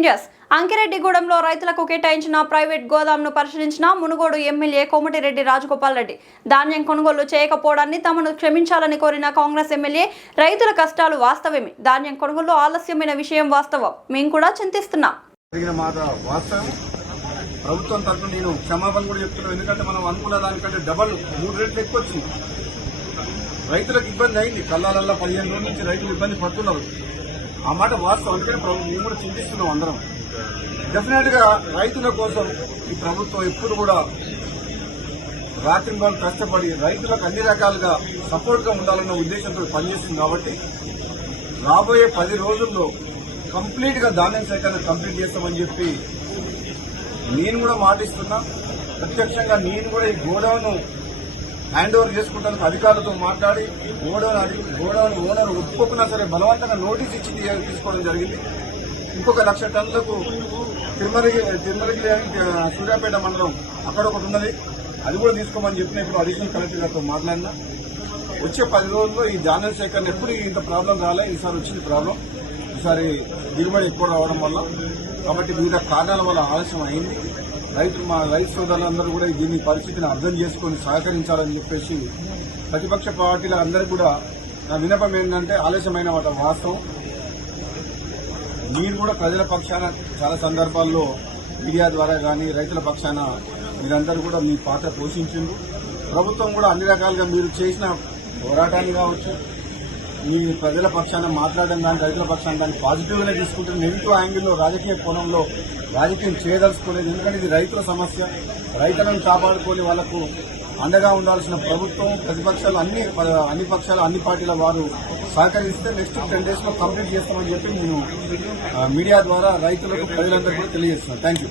India's అంకిరెడ్డిగూడెంలో రైతులకు కేటాయించిన private గోదాంను పరిశీలించిన మునుగోడు ఎమ్మెల్యే కోమటిరెడ్డి రాజగోపాల్ రెడ్డి ధాన్యం కొనుగోలు చేయకపోవడాన్ని తమను క్షమించాలని కోరిన కాంగ్రెస్ ఎమ్మెల్యే రైతుల కష్టాలు వాస్తవమే, ధాన్యం కొనుగోలు ఆలస్యమైన విషయం వాస్తవం, మేము కూడా చింతిస్తున్నాం. ప్రభుత్వం తరఫున నేను క్షమాపణ కూడా చెప్తున్నాను. ఎందుకంటే మనం అనుకున్న దానికంటే డబల్ 3 రెట్లు ఎక్కువ వచ్చింది. రైతులకు ఇబ్బంది అయింది. కళ్ళాలల్లో 15 రోజుల నుంచి రైతులు ఇబ్బంది పడుతున్నారు. ఆ మాట వాస్తవం. అందుకని మేము కూడా చింతిస్తున్నాం అందరం. డెఫినెట్ గా రైతుల కోసం ఈ ప్రభుత్వం ఎప్పుడు కూడా రాత్రింబాలు కష్టపడి రైతులకు అన్ని రకాలుగా సపోర్ట్ గా ఉండాలన్న ఉద్దేశంతో పనిచేస్తుంది. కాబట్టి రాబోయే 10 రోజుల్లో కంప్లీట్ గా ధాన్యం సేకరణ కంప్లీట్ చేస్తామని చెప్పి నేను కూడా మాటిస్తున్నా. ప్రత్యక్షంగా నేను కూడా ఈ గోడౌన్ హ్యాండ్ ఓవర్ చేసుకుంటానికి అధికారులతో మాట్లాడి గోడౌన్ ఓనర్ ఒప్పుకున్నా సరే బలవంతంగా నోటీస్ ఇచ్చి తీసుకోవడం జరిగింది. ఇంకొక 1,00,000 టన్నులకు తిరుమలగిరి సూర్యాపేట మండలం అక్కడ ఒకటి ఉన్నది, అది కూడా తీసుకోమని చెప్పిన ఇప్పుడు అడిషనల్ కలెక్టర్ గారితో మాట్లాడినా. వచ్చే 10 రోజుల్లో ఈ ధాన్యం సేకరణ ఎప్పుడు ఇంత ప్రాబ్లం రాలే, ఈసారి వచ్చింది ప్రాబ్లం. ఈసారి దిగుబడి ఎక్కువ రావడం వల్ల, కాబట్టి వివిధ కారణాల వల్ల ఆలస్యం అయింది. మా రైతు సోదరులందరూ కూడా దీన్ని పరిస్థితిని అర్థం చేసుకుని సహకరించాలని చెప్పేసి ప్రతిపక్ష పార్టీల అందరికీ కూడా నా విన్నపం ఏంటంటే ఆలస్యమైన వాస్తవం. మీరు కూడా ప్రజల పక్షాన చాలా సందర్భాల్లో మీడియా ద్వారా కానీ రైతుల పక్షాన మీరందరూ కూడా మీ పాత్ర పోషించిండ్రు. ప్రభుత్వం కూడా అన్ని రకాలుగా మీరు చేసిన పోరాటాన్ని కావచ్చు, మీ ప్రజల పక్షాన మాట్లాడడం కానీ రైతుల పక్షాన దాన్ని పాజిటివ్ గానే తీసుకుంటే నెగిటివ్ యాంగిల్లో రాజకీయ కోణంలో రాజకీయం చేయదలుచుకోలేదు. ఎందుకంటే ఇది రైతుల సమస్య. రైతులను కాపాడుకొని వాళ్లకు అండగా ఉండాల్సిన ప్రభుత్వం, ప్రతిపక్షాలు అన్ని పక్షాలు అన్ని పార్టీల వారు సహకరిస్తే నెక్స్ట్ 10 days లో కంప్లీట్ చేస్తామని చెప్పి నేను మీడియా ద్వారా రైతులకు ప్రజలందరికీ తెలియజేస్తున్నాను. Thank you.